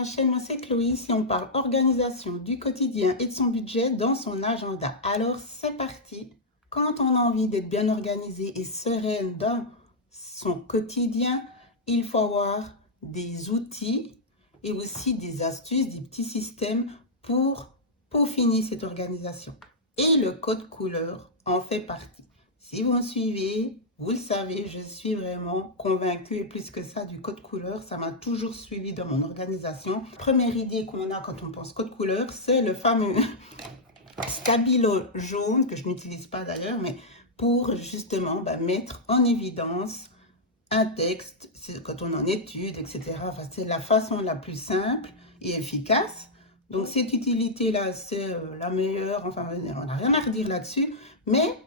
ma chaîne, moi c'est Chloé. Ici on parle organisation du quotidien et de son budget dans son agenda. Alors c'est parti. Quand on a envie d'être bien organisé et sereine dans son quotidien, il faut avoir des outils et aussi des astuces, des petits systèmes pour peaufiner cette organisation. Et le code couleur en fait partie. Si vous me suivez, vous le savez, je suis vraiment convaincue et plus que ça du code couleur. Ça m'a toujours suivi dans mon organisation. Première idée qu'on a quand on pense code couleur, c'est le fameux stabilo jaune, que je n'utilise pas d'ailleurs, mais pour justement mettre en évidence un texte, quand on est en étude, etc. Enfin, c'est la façon la plus simple et efficace. Donc cette utilité-là, c'est la meilleure. Enfin, on n'a rien à redire là-dessus. Mais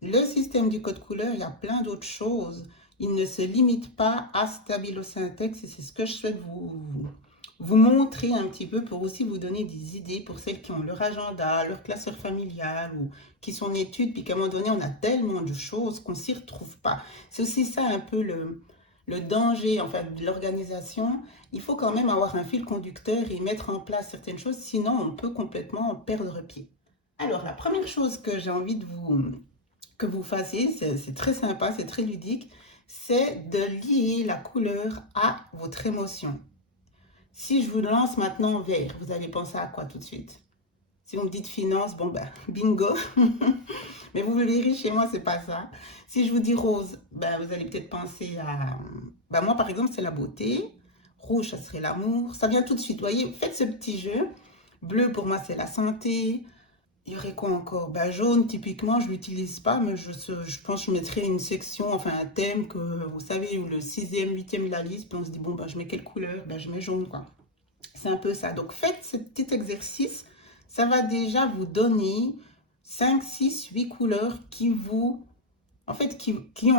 le système du code couleur, il y a plein d'autres choses. Il ne se limite pas à Stabilo Syntex et c'est ce que je souhaite vous montrer un petit peu pour aussi vous donner des idées pour celles qui ont leur agenda, leur classeur familial ou qui sont en études, puis qu'à un moment donné, on a tellement de choses qu'on ne s'y retrouve pas. C'est aussi ça un peu le danger en fait, de l'organisation. Il faut quand même avoir un fil conducteur et mettre en place certaines choses, sinon on peut complètement perdre pied. Alors, la première chose que j'ai envie que vous fassiez, c'est très sympa, c'est très ludique, c'est de lier la couleur à votre émotion. Si je vous lance maintenant vert, vous allez penser à quoi tout de suite? Si vous me dites finance, bon ben, bingo. Mais vous verrez, chez moi, c'est pas ça. Si je vous dis rose, ben, vous allez peut-être penser à... Ben, moi, par exemple, c'est la beauté. Rouge, ça serait l'amour. Ça vient tout de suite, voyez. Faites ce petit jeu. Bleu, pour moi, c'est la santé. Il y aurait quoi encore? Ben, jaune, typiquement, je ne l'utilise pas, mais je pense que je mettrais une section, enfin un thème que, vous savez, où le 6e, 8e, la liste, puis on se dit, bon, ben, je mets quelle couleur? Ben, je mets jaune, quoi. C'est un peu ça. Donc, faites ce petit exercice. Ça va déjà vous donner 5, 6, 8 couleurs qui ont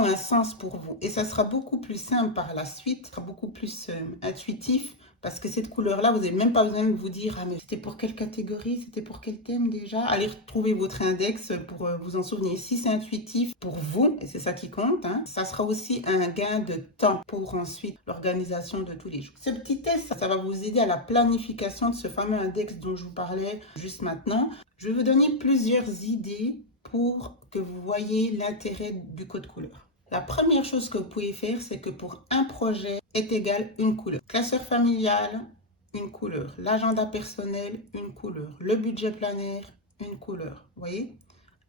un sens pour vous. Et ça sera beaucoup plus simple par la suite, ça sera beaucoup plus intuitif. Parce que cette couleur-là, vous n'avez même pas besoin de vous dire, ah mais c'était pour quelle catégorie, c'était pour quel thème déjà. Allez retrouver votre index pour vous en souvenir. Si c'est intuitif pour vous, et c'est ça qui compte, hein, ça sera aussi un gain de temps pour ensuite l'organisation de tous les jours. Ce petit test, ça va vous aider à la planification de ce fameux index dont je vous parlais juste maintenant. Je vais vous donner plusieurs idées pour que vous voyez l'intérêt du code couleur. La première chose que vous pouvez faire, c'est que pour un projet est égal une couleur. Classeur familial, une couleur. L'agenda personnel, une couleur. Le budget planaire, une couleur. Vous voyez?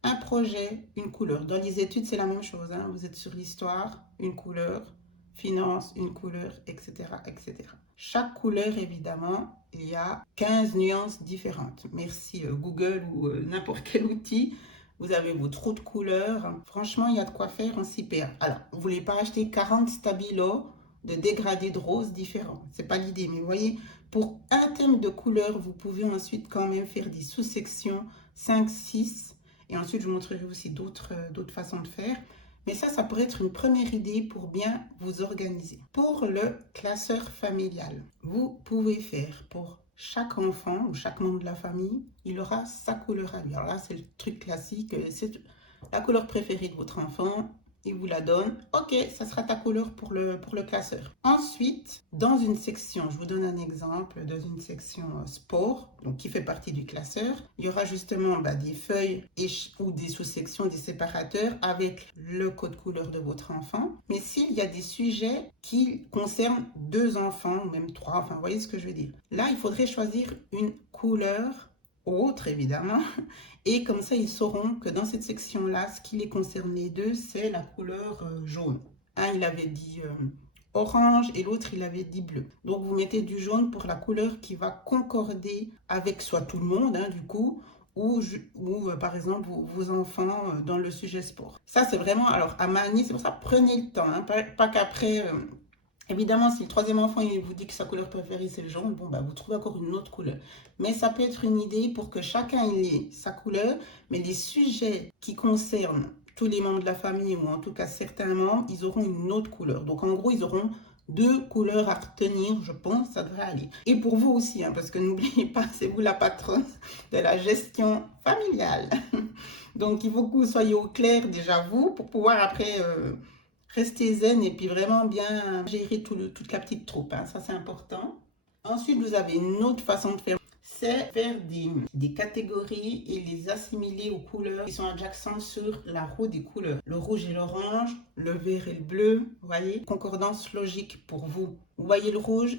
Un projet, une couleur. Dans les études, c'est la même chose. Hein? Vous êtes sur l'histoire, une couleur. Finance, une couleur, etc., etc. Chaque couleur, évidemment, il y a 15 nuances différentes. Merci Google ou n'importe quel outil. Vous avez vos trous de couleurs. Franchement, il y a de quoi faire, on s'y perd. Alors, vous ne voulez pas acheter 40 stabilos de dégradés de roses différents. Ce n'est pas l'idée, mais vous voyez, pour un thème de couleur, vous pouvez ensuite quand même faire des sous-sections 5, 6. Et ensuite, je vous montrerai aussi d'autres façons de faire. Mais ça pourrait être une première idée pour bien vous organiser. Pour le classeur familial, vous pouvez faire pour chaque enfant ou chaque membre de la famille, il aura sa couleur à lui. Alors là, c'est le truc classique, c'est la couleur préférée de votre enfant, il vous la donne. Ok, ça sera ta couleur pour le classeur. Ensuite, dans une section, je vous donne un exemple, dans une section sport, donc qui fait partie du classeur, il y aura justement des feuilles ou des sous-sections, des séparateurs avec le code couleur de votre enfant. Mais s'il y a des sujets qui concernent 2 enfants, ou même 3, enfin, vous voyez ce que je veux dire. Là, il faudrait choisir une couleur autre, évidemment. Et comme ça, ils sauront que dans cette section-là, ce qui les concerne les deux, c'est la couleur jaune. Un, il avait dit orange et l'autre, il avait dit bleu. Donc, vous mettez du jaune pour la couleur qui va concorder avec soit tout le monde, hein, du coup, ou par exemple, vos enfants dans le sujet sport. Ça, c'est vraiment, alors, à manier, c'est pour ça, prenez le temps, hein, pas qu'après... Évidemment, si le 3e enfant il vous dit que sa couleur préférée c'est le jaune, bon, vous trouvez encore une autre couleur. Mais ça peut être une idée pour que chacun ait sa couleur, mais les sujets qui concernent tous les membres de la famille, ou en tout cas certains membres, ils auront une autre couleur. Donc en gros, ils auront 2 couleurs à retenir, je pense, ça devrait aller. Et pour vous aussi, hein, parce que n'oubliez pas, c'est vous la patronne de la gestion familiale. Donc il faut que vous soyez au clair déjà vous, pour pouvoir après... restez zen et puis vraiment bien gérer toute la petite troupe. Hein. Ça, c'est important. Ensuite, vous avez une autre façon de faire. C'est faire des catégories et les assimiler aux couleurs qui sont adjacentes sur la roue des couleurs. Le rouge et l'orange, le vert et le bleu, vous voyez, concordance logique pour vous. Vous voyez le rouge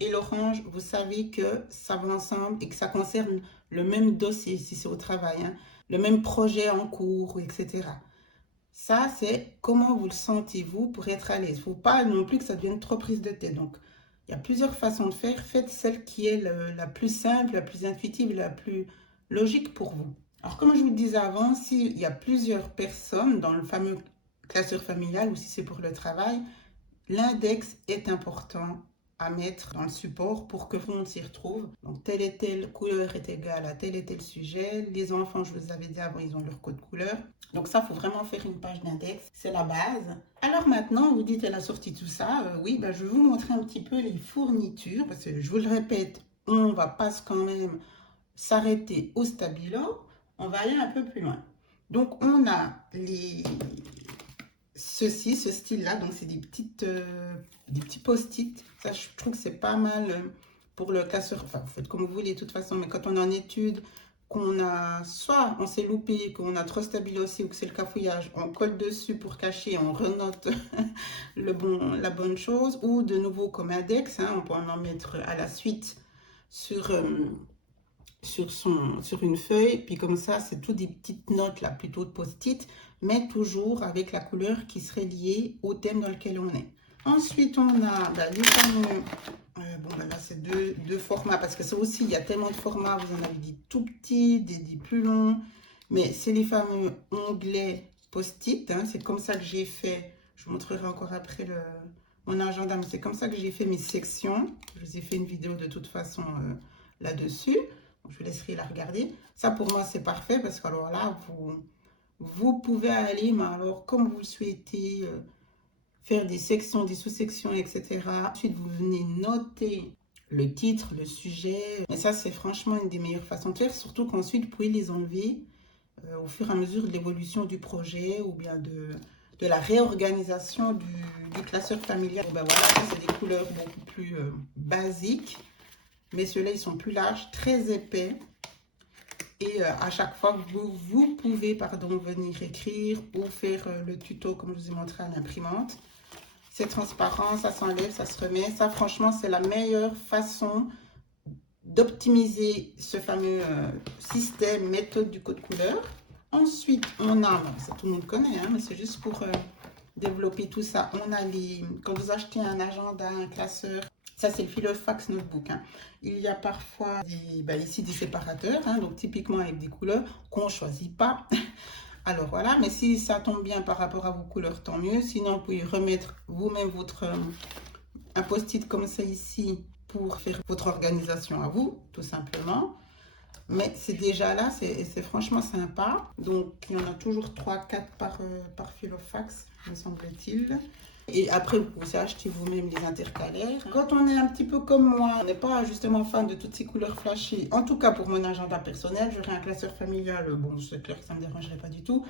et l'orange, vous savez que ça va ensemble et que ça concerne le même dossier si c'est au travail, hein, le même projet en cours, etc. Ça, c'est comment vous le sentez-vous pour être à l'aise. Il ne faut pas non plus que ça devienne trop prise de tête. Donc, il y a plusieurs façons de faire. Faites celle qui est la plus simple, la plus intuitive, la plus logique pour vous. Alors, comme je vous le disais avant, s'il y a plusieurs personnes dans le fameux classeur familial ou si c'est pour le travail, l'index est important à mettre dans le support pour que tout le monde s'y retrouve. Donc, telle et telle couleur est égale à tel et tel sujet. Les enfants, je vous avais dit avant, ils ont leur code couleur. Donc ça, il faut vraiment faire une page d'index. C'est la base. Alors maintenant, vous dites, elle a sorti tout ça. Oui, ben, je vais vous montrer un petit peu les fournitures. Parce que je vous le répète, on ne va pas quand même s'arrêter au stabilo. On va aller un peu plus loin. Donc, on a ce style-là. Donc, c'est des petits post-it. Ça, je trouve que c'est pas mal pour le classeur. Enfin, vous faites comme vous voulez de toute façon. Mais quand on est en études, qu'on a, soit on s'est loupé, qu'on a trop stabilo aussi ou que c'est le cafouillage, on colle dessus pour cacher, on renote la bonne chose. Ou de nouveau comme index, hein, on peut en mettre à la suite sur une feuille, puis comme ça, c'est tout des petites notes là, plutôt de post-it, mais toujours avec la couleur qui serait liée au thème dans lequel on est. Ensuite, on a les fameux, là, c'est deux formats, parce que ça aussi, il y a tellement de formats, vous en avez des tout petits, des plus longs, mais c'est les fameux onglets post-it, hein, c'est comme ça que j'ai fait, je vous montrerai encore après mon agenda, mais c'est comme ça que j'ai fait mes sections. Je vous ai fait une vidéo de toute façon là-dessus. Je vous laisserai la regarder. Ça, pour moi, c'est parfait parce que alors là, vous pouvez aller, mais alors, comme vous le souhaitez, faire des sections, des sous-sections, etc. Ensuite, vous venez noter le titre, le sujet. Mais ça, c'est franchement une des meilleures façons de faire, surtout qu'ensuite, vous pouvez les enlever au fur et à mesure de l'évolution du projet ou bien de la réorganisation du classeur familial. Ben voilà, ça, c'est des couleurs beaucoup plus basiques. Mais ceux-là, ils sont plus larges, très épais. Et à chaque fois, vous pouvez venir écrire ou faire le tuto comme je vous ai montré à l'imprimante. C'est transparent, ça s'enlève, ça se remet. Ça, franchement, c'est la meilleure façon d'optimiser ce fameux système, méthode du code couleur. Ensuite, on a, ça tout le monde connaît, hein, mais c'est juste pour développer tout ça. On a quand vous achetez un agenda, un classeur, ça, c'est le Filofax Notebook. Hein. Il y a parfois ici des séparateurs, hein, donc typiquement avec des couleurs qu'on ne choisit pas. Alors voilà, mais si ça tombe bien par rapport à vos couleurs, tant mieux. Sinon, vous pouvez remettre vous-même un post-it comme ça ici pour faire votre organisation à vous, tout simplement. Mais c'est déjà là, c'est franchement sympa. Donc, il y en a toujours 3-4 par Filofax, me semble-t-il. Et après, vous pouvez acheter vous-même les intercalaires. Quand on est un petit peu comme moi, on n'est pas justement fan de toutes ces couleurs flashy. En tout cas, pour mon agenda personnel, j'aurais un classeur familial. Bon, c'est clair que ça ne me dérangerait pas du tout.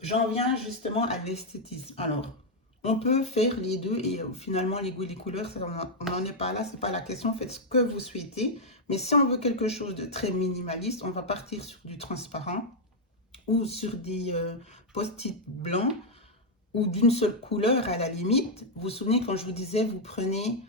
J'en viens justement à l'esthétisme. Alors, on peut faire les deux et finalement, les goûts et les couleurs, on n'en est pas là. Ce n'est pas la question. Faites ce que vous souhaitez. Mais si on veut quelque chose de très minimaliste, on va partir sur du transparent ou sur des post-it blancs ou d'une seule couleur à la limite. Vous vous souvenez quand je vous disais, vous prenez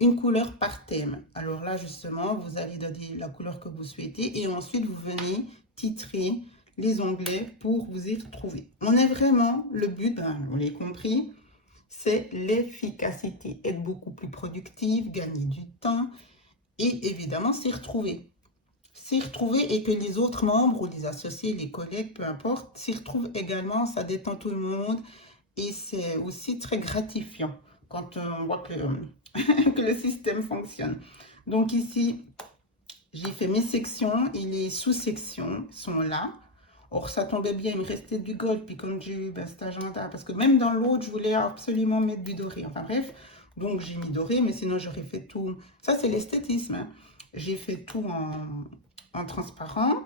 une couleur par thème. Alors là, justement, vous allez donner la couleur que vous souhaitez et ensuite, vous venez titrer les onglets pour vous y retrouver. On est vraiment, le but, vous l'avez compris, c'est l'efficacité. Être beaucoup plus productive, gagner du temps et évidemment s'y retrouver. S'y retrouver et que les autres membres ou les associés, les collègues, peu importe, s'y retrouvent également, ça détend tout le monde. Et c'est aussi très gratifiant quand on voit que le système fonctionne. Donc ici, j'ai fait mes sections et les sous-sections sont là. Or, ça tombait bien, il me restait du gold. Puis comme j'ai eu cet agenda, parce que même dans l'autre, je voulais absolument mettre du doré. Enfin bref, donc j'ai mis doré, mais sinon j'aurais fait tout. Ça, c'est l'esthétisme. Hein. J'ai fait tout en transparent.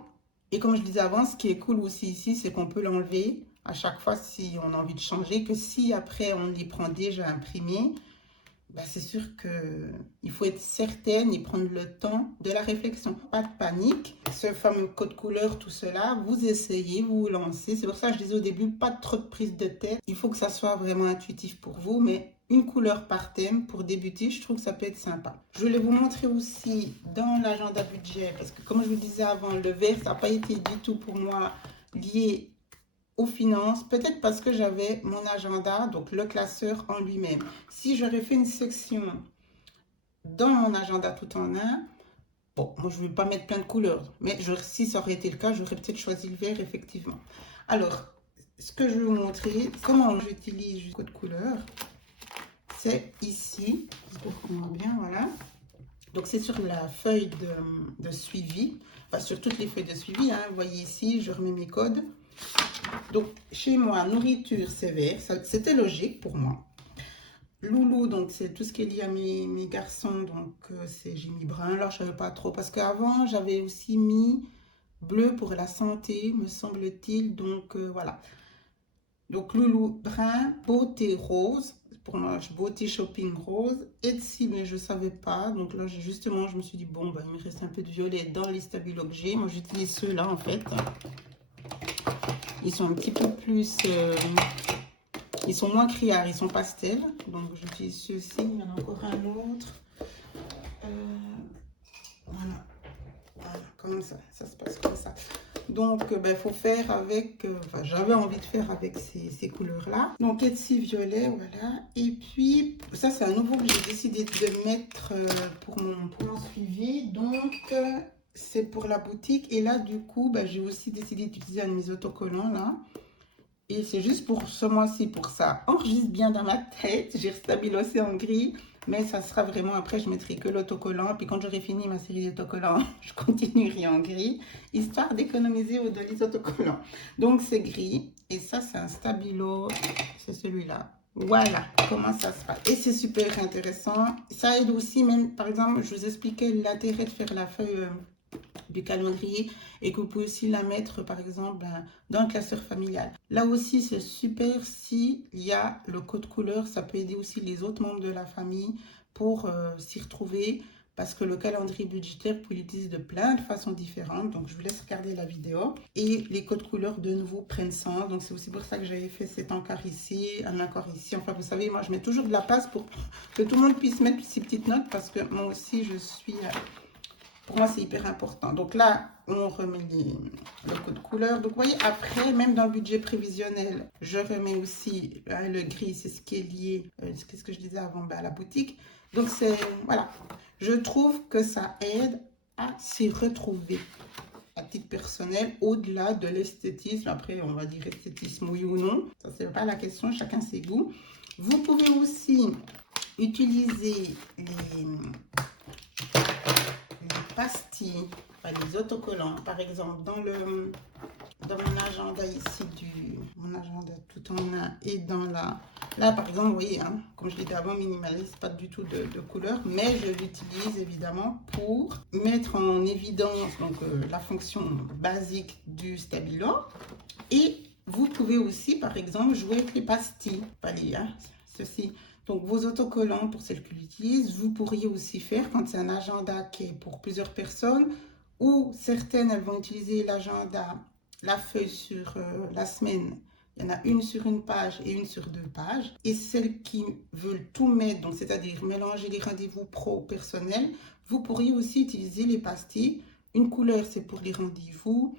Et comme je disais avant, ce qui est cool aussi ici, c'est qu'on peut l'enlever à chaque fois si on a envie de changer, que si après on les prend déjà imprimés, bah, c'est sûr qu'il faut être certaine et prendre le temps de la réflexion. Pas de panique. Ce fameux code couleur, tout cela, vous essayez, vous vous lancez. C'est pour ça que je disais au début, pas trop de prise de tête. Il faut que ça soit vraiment intuitif pour vous, mais une couleur par thème pour débuter, je trouve que ça peut être sympa. Je voulais vous montrer aussi dans l'agenda budget, parce que comme je vous disais avant, le vert, ça n'a pas été du tout pour moi lié aux finances, peut-être parce que j'avais mon agenda, donc le classeur en lui-même. Si j'aurais fait une section dans mon agenda tout en un, bon, moi je ne vais pas mettre plein de couleurs, mais si ça aurait été le cas, j'aurais peut-être choisi le vert, effectivement. Alors, ce que je vais vous montrer, comment j'utilise le code couleur, c'est ici, j'espère qu'on voit bien, voilà. Donc c'est sur la feuille de suivi, enfin sur toutes les feuilles de suivi, hein. Vous voyez ici, je remets mes codes. Donc, chez moi, nourriture, c'est vert. C'était logique pour moi. Loulou, donc c'est tout ce qui est lié à mes garçons. Donc, j'ai mis brun. Là, je ne savais pas trop. Parce qu'avant, j'avais aussi mis bleu pour la santé, me semble-t-il. Donc, voilà. Donc, Loulou, brun. Beauté, rose. Pour moi, beauté shopping rose. Etsy, mais je ne savais pas. Donc là, justement, je me suis dit, bon, bah, il me reste un peu de violet dans les stabilos que j'ai. Moi, j'utilise ceux-là, en fait. Ils sont un petit peu plus... ils sont moins criards, ils sont pastels. Donc, j'utilise ceux-ci. Il y en a encore un autre. Voilà. Voilà, comme ça. Ça se passe comme ça. Donc, il faut faire avec... enfin, j'avais envie de faire avec ces couleurs-là. Donc, Etsy violet, voilà. Et puis, ça, c'est un nouveau que j'ai décidé de mettre pour mon suivi. Donc... c'est pour la boutique. Et là, du coup, j'ai aussi décidé d'utiliser un de mes autocollants, là. Et c'est juste pour ce mois-ci, pour ça. Enregistre bien dans ma tête. J'ai stabilosé en gris. Mais ça sera vraiment, après, je mettrai que l'autocollant. Puis quand j'aurai fini ma série d'autocollants, je continuerai en gris. Histoire d'économiser les autocollants. Donc, c'est gris. Et ça, c'est un stabilo. C'est celui-là. Voilà comment ça se passe. Et c'est super intéressant. Ça aide aussi, même, par exemple, je vous expliquais l'intérêt de faire la feuille... du calendrier et que vous pouvez aussi la mettre par exemple dans le classeur familial. Là aussi c'est super s'il y a le code couleur, ça peut aider aussi les autres membres de la famille pour s'y retrouver parce que le calendrier budgétaire vous pouvez l'utiliser de plein de façons différentes. Donc je vous laisse regarder la vidéo et les codes couleurs de nouveau prennent sens. Donc c'est aussi pour ça que j'avais fait cet encart ici, un encart ici. Enfin vous savez, moi je mets toujours de la place pour que tout le monde puisse mettre ces petites notes parce que moi aussi je suis... pour moi, c'est hyper important. Donc là, on remet le code couleur. Donc, vous voyez, après, même dans le budget prévisionnel, je remets aussi le gris. C'est ce qui est lié, qu'est-ce que je disais avant, à la boutique. Donc, c'est, voilà. Je trouve que ça aide à s'y retrouver à titre personnel, au-delà de l'esthétisme. Après, on va dire esthétisme, oui ou non. Ça, c'est pas la question. Chacun ses goûts. Vous pouvez aussi utiliser les pastilles, enfin, les autocollants, par exemple, dans mon agenda ici, mon agenda tout en un et dans là, par exemple, vous voyez, hein, comme je l'ai dit avant, minimaliste, pas du tout de couleur, mais je l'utilise évidemment pour mettre en évidence donc, la fonction basique du stabilo. Et vous pouvez aussi, par exemple, jouer avec les pastilles, pas les, hein, ceci. Donc, vos autocollants, pour celles qui l'utilisent, vous pourriez aussi faire quand c'est un agenda qui est pour plusieurs personnes ou certaines, elles vont utiliser l'agenda, la feuille sur la semaine. Il y en a une sur une page et une sur 2 pages. Et celles qui veulent tout mettre, donc c'est-à-dire mélanger les rendez-vous pro personnels, vous pourriez aussi utiliser les pastilles. Une couleur, c'est pour les rendez-vous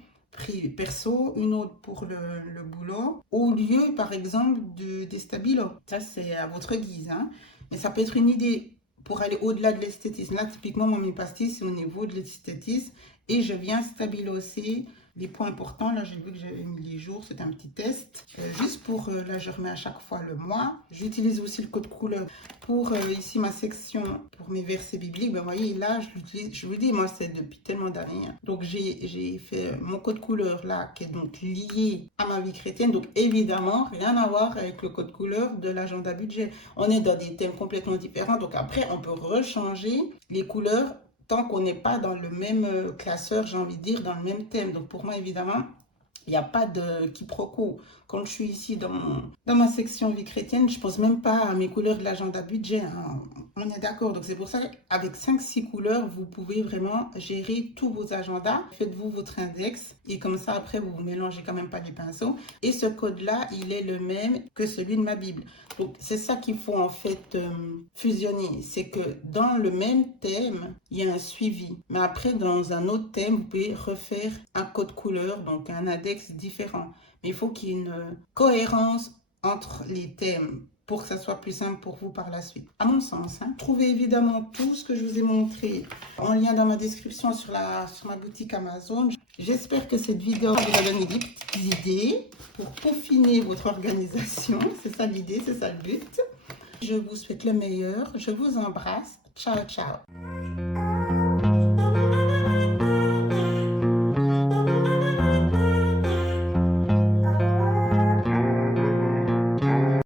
perso, une autre pour le boulot, au lieu par exemple des stabilos. Ça c'est à votre guise, hein. Mais ça peut être une idée pour aller au-delà de l'esthétisme. Là typiquement moi mes pastilles c'est au niveau de l'esthétisme et je viens stabiloser les points importants. Là j'ai vu que j'avais mis les jours, c'est un petit test juste pour là je remets à chaque fois le mois. J'utilise aussi le code couleur pour ici ma section pour mes versets bibliques. Vous voyez là je l'utilise, je vous dis moi c'est depuis tellement d'années, hein. Donc j'ai fait mon code couleur là qui est donc lié à ma vie chrétienne, donc évidemment rien à voir avec le code couleur de l'agenda budget. On est dans des thèmes complètement différents, donc après on peut rechanger les couleurs tant qu'on n'est pas dans le même classeur, j'ai envie de dire, dans le même thème. Donc pour moi, évidemment, il n'y a pas de quiproquo. Quand je suis ici dans ma section vie chrétienne, je ne pense même pas à mes couleurs de l'agenda budget, hein. On est d'accord. Donc, c'est pour ça qu'avec 5-6 couleurs, vous pouvez vraiment gérer tous vos agendas. Faites-vous votre index et comme ça, après, vous ne mélangez quand même pas les pinceaux. Et ce code-là, il est le même que celui de ma Bible. Donc, c'est ça qu'il faut en fait fusionner. C'est que dans le même thème, il y a un suivi. Mais après, dans un autre thème, vous pouvez refaire un code couleur, donc un index différent. Mais il faut qu'il y ait une cohérence entre les thèmes pour que ça soit plus simple pour vous par la suite, à mon sens. Trouvez évidemment tout ce que je vous ai montré en lien dans ma description sur ma boutique Amazon. J'espère que cette vidéo vous a donné des petites idées pour peaufiner votre organisation. C'est ça l'idée, c'est ça le but. Je vous souhaite le meilleur. Je vous embrasse. Ciao, ciao.